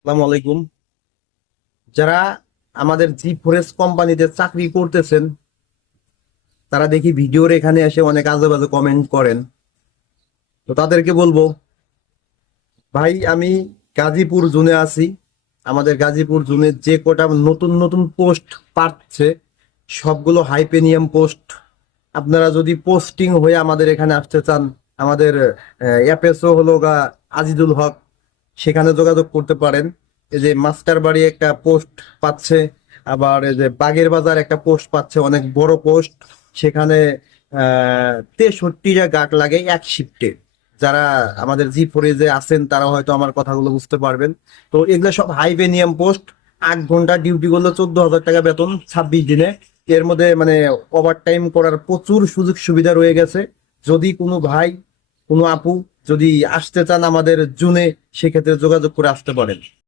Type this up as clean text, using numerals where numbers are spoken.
আসসালামু আলাইকুম। যারা আমাদের জি ফরেস্ট কোম্পানিতে চাকরি করতেছেন তারা দেখি ভিডিওর এখানে এসে অনেক আজে বাজে কমেন্ট করেন। তো তাদেরকে বলবো, ভাই আমি গাজীপুর জোনে আছি। আমাদের গাজীপুর জোনে যে কটা নতুন নতুন পোস্ট পাচ্ছে সবগুলো হাইপেনিয়াম পোস্ট। আপনারা যদি পোস্টিং হয়ে আমাদের এখানে আসতে চান, আমাদের অ্যাপেসও হলো গা আজিজুল হক, সেখানে যোগাযোগ করতে পারেন। এই যে মাস্টার বাড়ি একটা পোস্ট পাচ্ছে, আবার এই যে বাগের বাজার একটা পোস্ট পাচ্ছে, অনেক বড় পোস্ট। সেখানে 63টা গার্ড লাগে এক শিফটে। যারা আমাদের জি ফোরে যে আছেন তারা হয়তো আমার কথাগুলো বুঝতে পারবেন। তো এগুলো সব হাইভেনিয়াম পোস্ট। 8 ঘন্টা ডিউটি করলে 14,000 টাকা বেতন 26 দিনে। এর মধ্যে মানে ওভার টাইম করার প্রচুর সুযোগ সুবিধা রয়ে গেছে। যদি কোনো ভাই, কোনো আপু যদি আসতে চান আমাদের জুনে, সেক্ষেত্রে যোগাযোগ করে আসতে পারেন।